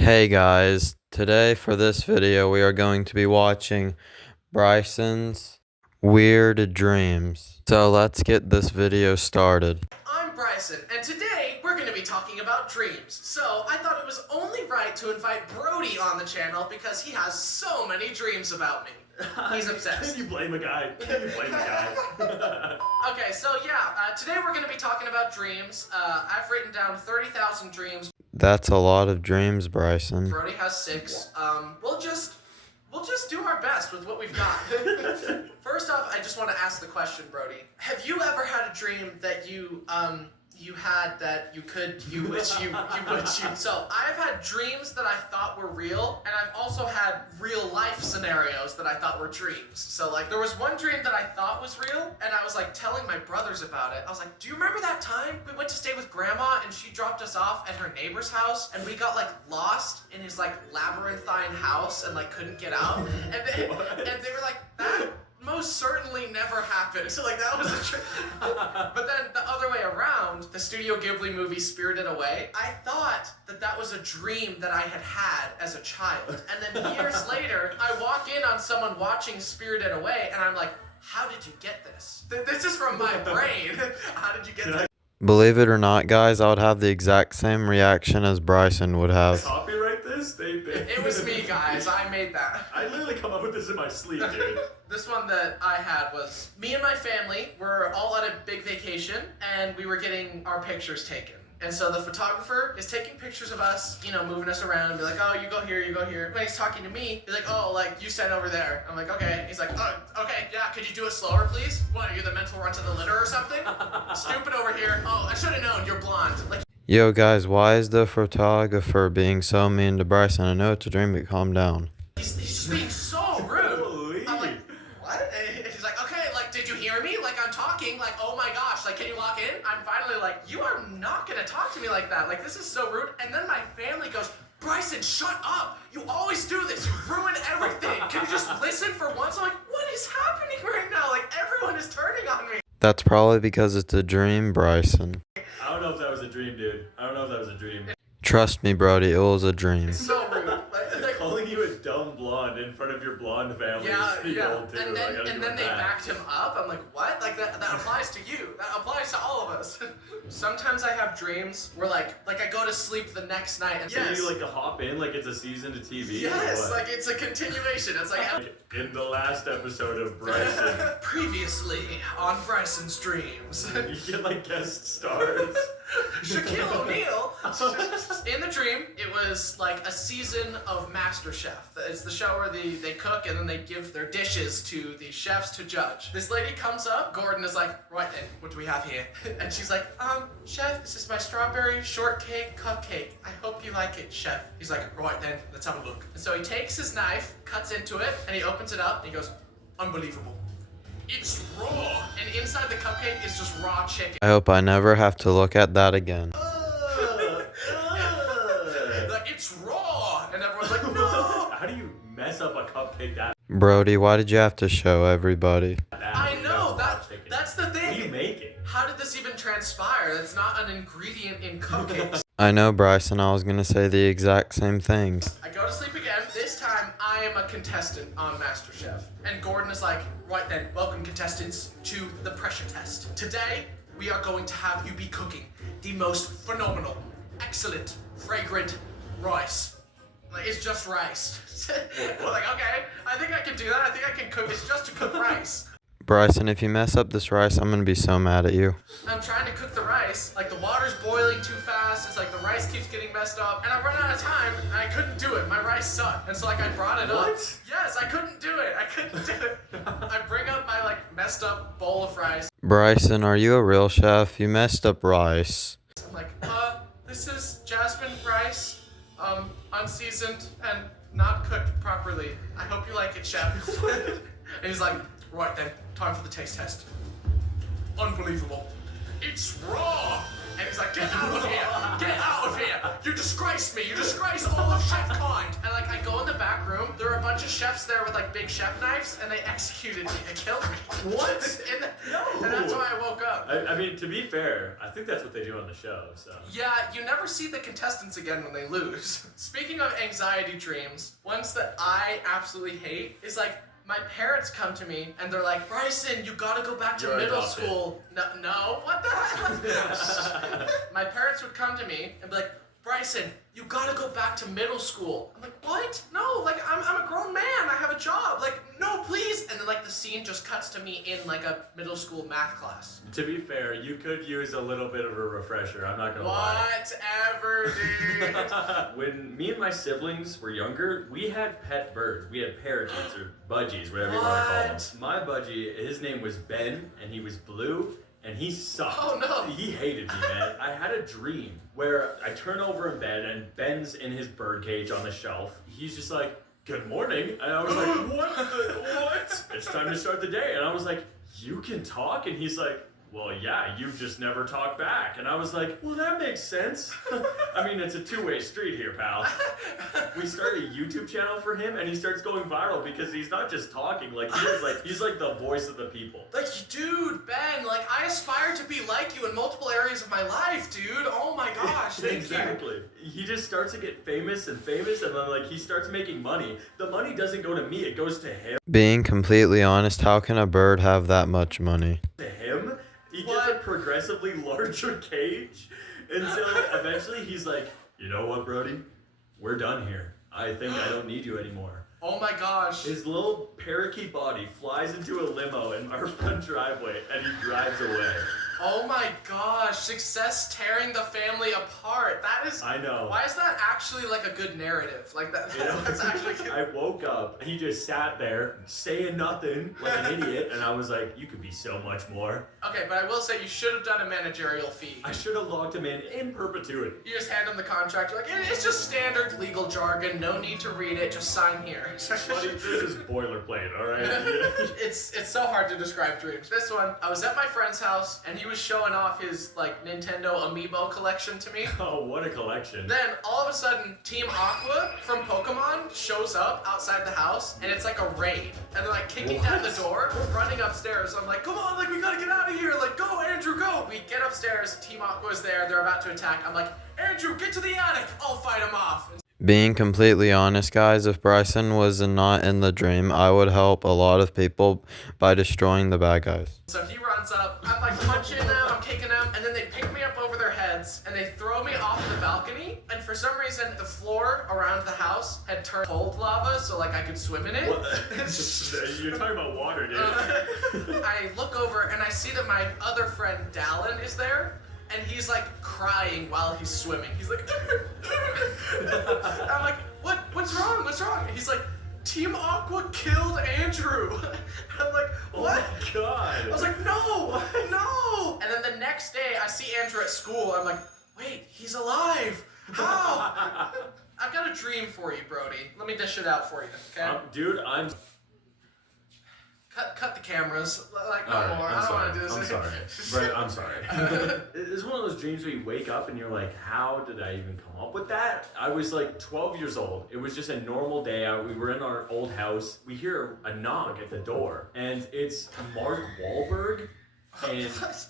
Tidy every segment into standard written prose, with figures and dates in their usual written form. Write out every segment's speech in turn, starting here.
Hey guys, today for this video we are going to be watching Bryson's Weird Dreams. So let's get this video started. I'm Bryson, and today we're going to be talking about dreams. So I thought it was only right to invite Brody on the channel because he has so many dreams about me. He's obsessed. Can you blame a guy? Okay, so yeah, today we're going to be talking about dreams. I've written down 30,000 dreams. That's a lot of dreams, Bryson. Brody has 6. We'll just do our best with what we've got. First off, I just want to ask the question, Brody. Have you ever had a dream that you had that you wish you So I've had dreams that I thought were real, and I've also had real life scenarios that I thought were dreams. So like there was one dream that I thought was real, and I was like telling my brothers about it. I was like, do you remember that time we went to stay with grandma and she dropped us off at her neighbor's house and we got like lost in his like labyrinthine house and like couldn't get out? And they were like, that most certainly never happened. So like that was a trick. But then the other way around, the Studio Ghibli movie Spirited Away, I thought that was a dream that I had as a child. And then years later, I walk in on someone watching Spirited Away and I'm like, how did you get this? This is from my brain. How did you get this? Believe it or not, guys, I would have the exact same reaction as Bryson would have. Copyright this? It was me, guys. I made that. I literally come up with this in my sleep, dude. This one that I had was me and my family were all at a big vacation and we were getting our pictures taken. And so the photographer is taking pictures of us, you know, moving us around and be like, oh, you go here, you go here. When he's talking to me, he's like, oh, like, you stand over there. I'm like, okay. He's like, oh, okay, yeah, could you do it slower, please? What, are you the mental run to the litter or something? Stupid over here. Oh, I should have known, you're blonde. Like, Yo guys, why is the photographer being so mean to Bryson? I know it's a dream, but calm down. he's just being so rude. I'm like, what? And he's like, okay, like, did you hear me? Like, I'm talking, like, oh my gosh, like, can you walk in? I'm finally like, you are not gonna talk to me like that. Like, this is so rude. And then my family goes, Bryson, shut up. You always do this. You ruin everything. Can you just listen for once? I'm like, what is happening right now? Like, everyone is turning on me. That's probably because it's a dream, Bryson. I don't know if that was a dream, dude. I don't know if that was a dream. Trust me, Brody, it was a dream. So rude. Like, Calling you a dumb blonde in front of your blonde family yeah, is pretty yeah. old, too. And then they backed him up. I'm like, what? Like that applies to you. That applies to all of us. Sometimes I have dreams where like I go to sleep the next night and So you like to hop in like it's a season to TV? Yes, like it's a continuation. It's like in the last episode of Bryson, previously on Bryson's dreams. you get like guest stars. Shaquille O'Neal. In the dream, it was like a season of MasterChef. It's the show where they cook and then they give their dishes to the chefs to judge. This lady comes up, Gordon is like, right then, what do we have here? And she's like, chef, this is my strawberry shortcake cupcake. I hope you like it, chef. He's like, right then, let's have a look. And so he takes his knife, cuts into it, and he opens it up, and he goes, unbelievable. It's raw, and inside the cupcake is just raw chicken. I hope I never have to look at that again. Like, it's raw, and everyone's like, no. How do you mess up a cupcake that? Brody, why did you have to show everybody? I know, that's the thing. What are you making? How did this even transpire? That's not an ingredient in cupcakes. I know, Bryson, I was gonna say the exact same thing. I go to sleep again. This time, I am a contestant on MasterChef. And Gordon is like, right then, welcome contestants to the pressure test. Today, we are going to have you be cooking the most phenomenal, excellent, fragrant rice. Like, it's just rice. Like, okay, I think I can do that. I think I can cook. It's just to cook rice. Bryson, if you mess up this rice, I'm gonna be so mad at you. I'm trying to cook the rice, like the water's boiling too fast, it's like the rice keeps getting messed up, and I run out of time, and I couldn't do it. My rice sucked, and so like I brought it up. What? Yes, I couldn't do it. I bring up my like messed up bowl of rice. Bryson, are you a real chef? You messed up rice. I'm like, this is jasmine rice, unseasoned and not cooked properly. I hope you like it, chef. And he's like, right then, time for the taste test. Unbelievable. It's raw! And he's like, get out of here! Get out of here! You disgrace me! You disgrace all of chef kind! And like, I go in the back room, there are a bunch bunch of chefs there with like big chef knives, and they executed me and killed me. What? No. And that's why I woke up. I mean, to be fair, I think that's what they do on the show, so. Yeah, you never see the contestants again when they lose. Speaking of anxiety dreams, ones that I absolutely hate is like, my parents come to me and they're like, Bryson, you gotta go back to You're middle adopted. school. No, what the hell? My parents would come to me and be like, Bryson, you gotta go back to middle school. I'm like, what? No, like, I'm a grown man. I have a job. Like, no, please. And then, like, the scene just cuts to me in, like, a middle school math class. To be fair, you could use a little bit of a refresher, I'm not gonna lie. Whatever, dude. When me and my siblings were younger, we had pet birds. We had parakeets or budgies, whatever you want to call them. My budgie, his name was Ben, and he was blue, and he sucked. Oh, no. He hated me, man. I had a dream where I turn over in bed, and Ben's in his bird cage on the shelf. He's just like, good morning. And I was like, what? It's time to start the day. And I was like, you can talk? And he's like, well, yeah, you just never talk back. And I was like, well, that makes sense. I mean, it's a two-way street here, pal. We started a YouTube channel for him, and he starts going viral because he's not just talking, like, he's like the voice of the people. Like, dude, Ben, like, I aspire to be like you in multiple areas of my life, dude. Oh my gosh, thank you. Exactly. He just starts to get famous, and then, like, he starts making money. The money doesn't go to me, it goes to him. Being completely honest, how can a bird have that much money? He gets a progressively larger cage until eventually he's like, you know what, Brody? We're done here. I think I don't need you anymore. Oh my gosh. His little parakeet body flies into a limo in our front driveway, and he drives away. Oh my gosh, success tearing the family apart. That is... I know. Why is that actually like a good narrative? Like that, You know, that's actually good. I woke up, he just sat there saying nothing like an idiot, and I was like, you could be so much more. Okay, but I will say you should have done a managerial fee. I should have logged him in perpetuity. You just hand him the contract, you're like, it's just standard legal jargon, no need to read it, just sign here. Buddy, this is boilerplate, alright? It's so hard to describe dreams. This one, I was at my friend's house, and he was showing off his, like, Nintendo Amiibo collection to me. Oh, what a collection. Then, all of a sudden, Team Aqua from Pokemon shows up outside the house, and it's like a raid. And they're, like, kicking down the door, running upstairs. I'm like, come on, like, we gotta get out of here. Like, go, Andrew, go. We get upstairs, Team Aqua's there, they're about to attack. I'm like, Andrew, get to the attic. I'll fight him off. Being completely honest, guys, if Bryson was not in the dream, I would help a lot of people by destroying the bad guys. So he runs up, I'm like punching them, I'm kicking them, and then they pick me up over their heads, and they throw me off the balcony, and for some reason, the floor around the house had turned cold lava, so like I could swim in it. You're talking about water, dude. I look over, and I see that my other friend, Dallin, is there, and he's like crying while he's swimming. He's like, I'm like, what's wrong? What's wrong? And he's like, Team Aqua killed Andrew. I'm like, what? Oh my god. I was like, no. And then the next day, I see Andrew at school. I'm like, wait, he's alive. How? I've got a dream for you, Brody. Let me dish it out for you, okay? Dude, I'm... Cut the cameras. Like, no Alright, more. I'm I don't sorry. want to do this. I'm sorry. Brett, I'm sorry. It's one of those dreams where you wake up and you're like, how did I even come up with that? I was like 12 years old. It was just a normal day. We were in our old house. We hear a knock at the door, and it's Mark Wahlberg. And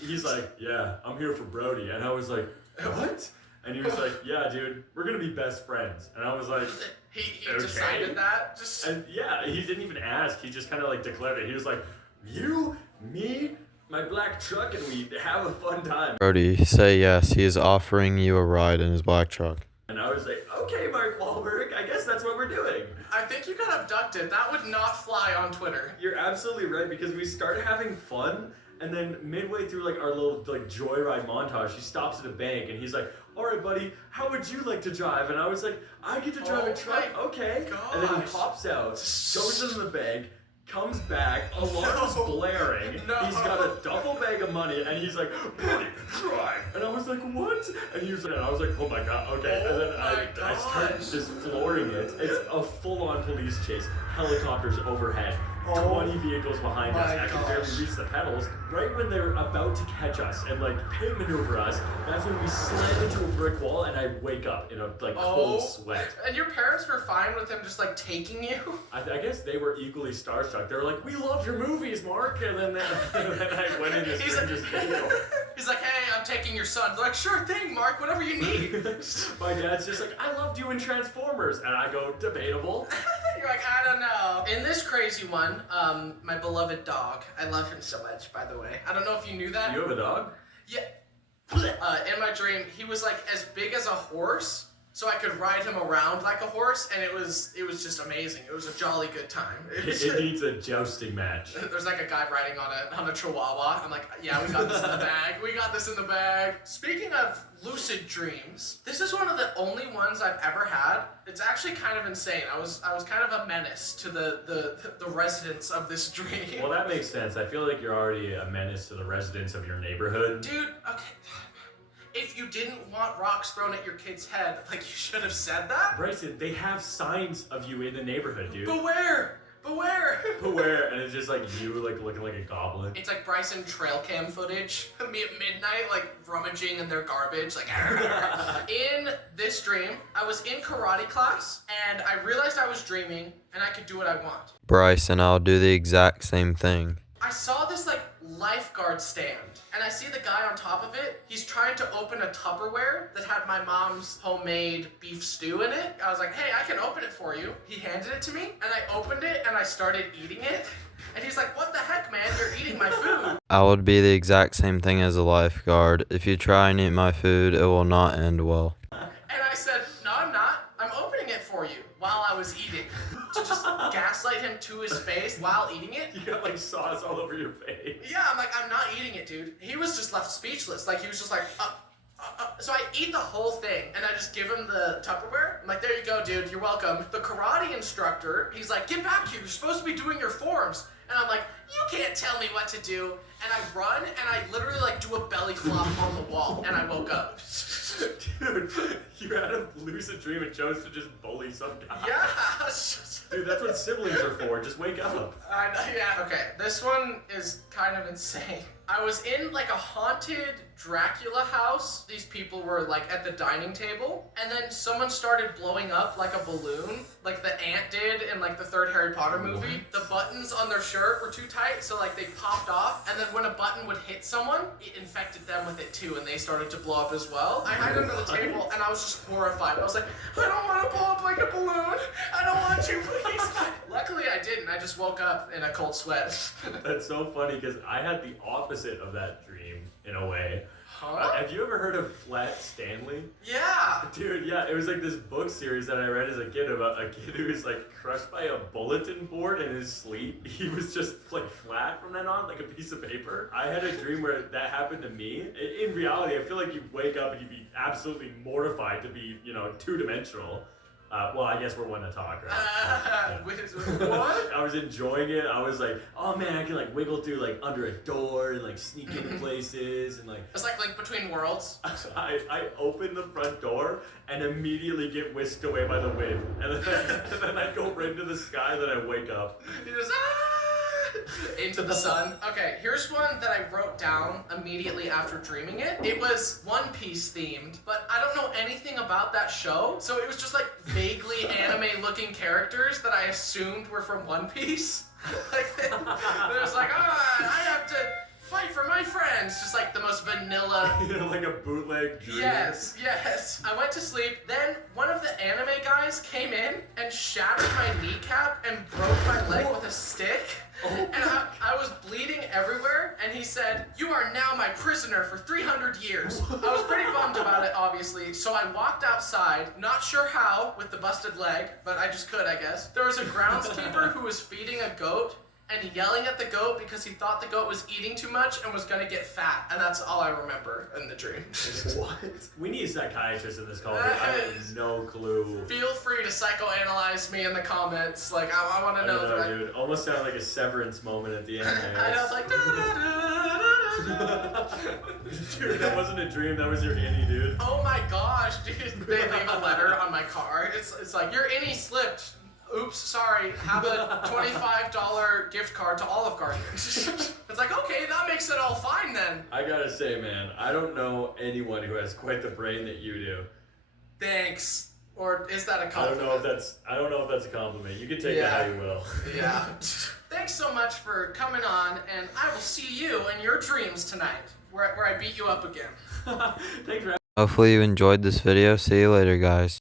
he's like, yeah, I'm here for Brody. And I was like, what? And he was like, yeah, dude, we're going to be best friends. And I was like, He okay. decided that? And yeah, he didn't even ask. He just kind of like declared it. He was like, you, me, my black truck, and we have a fun time. Brody, say yes. He is offering you a ride in his black truck. And I was like, okay, Mark Wahlberg, I guess that's what we're doing. I think you got abducted. That would not fly on Twitter. You're absolutely right, because we started having fun, and then midway through like our little like joyride montage, he stops at a bank, and he's like, all right, buddy, how would you like to drive? And I was like, I get to drive a truck, okay. And then he hops out, goes into the bank, comes back, alarms blaring, he's got a duffel bag of money, and he's like, buddy, drive. And I was like, what? And he was like, and I was like, oh my god, okay. And then I started just flooring it. It's a full-on police chase, helicopters overhead. 20 vehicles behind us. my I could barely gosh. reach the pedals. Right when they're about to catch us and like pit maneuver us, that's when we slam into a brick wall and I wake up in a cold sweat. And your parents were fine with him just like taking you? I guess they were equally starstruck. They were like, "We love your movies, Mark," and then I went in this He's stranger's vehicle. He's like, hey, I'm taking your son. They're like, sure thing, Mark, whatever you need. My dad's just like, "I loved you in Transformers," and I go, "Debatable." You're like, I don't know. In this crazy one, my beloved dog. I love him so much, by the way. I don't know if you knew that. You have a dog? Yeah. In my dream, he was like as big as a horse, so I could ride him around like a horse, and it was just amazing. It was a jolly good time. It needs a jousting match. There's like a guy riding on a chihuahua. I'm like, yeah, we got this in the bag. We got this in the bag. Speaking of lucid dreams, this is one of the only ones I've ever had. It's actually kind of insane. I was kind of a menace to the residents of this dream. Well, that makes sense. I feel like you're already a menace to the residents of your neighborhood. Dude, okay. If you didn't want rocks thrown at your kid's head, like, you should have said that. Bryson, they have signs of you in the neighborhood, dude. Beware! Beware! Beware, and it's just like you, like looking like a goblin. It's like Bryson trail cam footage. Me at midnight, like rummaging in their garbage, like. In this dream, I was in karate class, and I realized I was dreaming, and I could do what I want. Bryson, I'll do the exact same thing. I saw this like lifeguard stand, and I see the guy on top of it. He's trying to open a Tupperware that had my mom's homemade beef stew in it. I was like, hey, I can open it for you. He handed it to me, and I opened it, and I started eating it. And he's like, what the heck, man? You're eating my food. I would be the exact same thing as a lifeguard. If you try and eat my food, it will not end well. And I said, no, I'm not. I'm opening it for you while I was eating. To just gaslight him to his face while eating it. You got like sauce all over your face. Yeah, I'm like, I'm not eating it, dude. He was just left speechless. Like, he was just like, So I eat the whole thing, and I just give him the Tupperware. I'm like, there you go, dude. You're welcome. The karate instructor, he's like, get back here. You're supposed to be doing your forms. And I'm like, you can't tell me what to do. And I run, and I literally like do a belly flop on the wall, and I woke up. Dude, you had a lucid dream and chose to just bully some guy. Yeah. Dude, that's what siblings are for. Just wake up. I know, yeah. Okay, this one is kind of insane. I was in like a haunted Dracula house. These people were like at the dining table, and then someone started blowing up like a balloon, like the ant did in like the third Harry Potter movie. The buttons on their shirt were too tight, so like they popped off, and then when a button would hit someone, it infected them with it too, and they started to blow up as well. I hid under the table, and I was just horrified. I was like, I don't want to blow up like a balloon. I don't want to, please. Luckily, I didn't. I just woke up in a cold sweat. That's so funny because I had the opposite of that dream in a way. Huh? Have you ever heard of Flat Stanley? Yeah. Dude, yeah, it was like this book series that I read as a kid about a kid who was like crushed by a bulletin board in his sleep. He was just like flat from then on, like a piece of paper. I had a dream where that happened to me. In reality, I feel like you wake up and you'd be absolutely mortified to be, two-dimensional. Well, I guess we're one to talk, right? Yeah. What? I was enjoying it. I was like, oh man, I can like wiggle through like under a door and like sneak into places and like. It's like Link Between Worlds. I open the front door and immediately get whisked away by the wind, and then I go right into the sky. Then I wake up. You just into the sun. Okay, here's one that I wrote down immediately after dreaming it. It was One Piece themed, but I don't know anything about that show, so it was just like vaguely anime-looking characters that I assumed were from One Piece. Like it was like, I have to fight for my friends. Just like the most vanilla. Like a bootleg dream. Yes. I went to sleep. Then one of the anime guys came in and shattered my kneecap and broke my leg with a stick. And I was bleeding everywhere, and he said, you are now my prisoner for 300 years. I was pretty bummed about it, obviously, so I walked outside, not sure how, with the busted leg, but I just could, I guess. There was a groundskeeper who was feeding a goat, and yelling at the goat because he thought the goat was eating too much and was gonna get fat, and that's all I remember in the dream. What? We need a psychiatrist in this call. I have no clue. Feel free to psychoanalyze me in the comments. Like, I want to know. I know, dude. Almost sounded like a Severance moment at the end there. I know, it's like. Dude, that wasn't a dream. That was your innie, dude. Oh my gosh, dude! They leave a letter on my car. It's like your innie slipped. oops, sorry, have a $25 gift card to Olive Garden. It's like, okay, that makes it all fine then. I gotta say, man, I don't know anyone who has quite the brain that you do. Thanks. Or is that a I compliment? don't know if that's a compliment. You can take it how you will. Yeah. Thanks so much for coming on, and I will see you in your dreams tonight, where I beat you up again. Thanks for Hopefully you enjoyed this video. See you later, guys.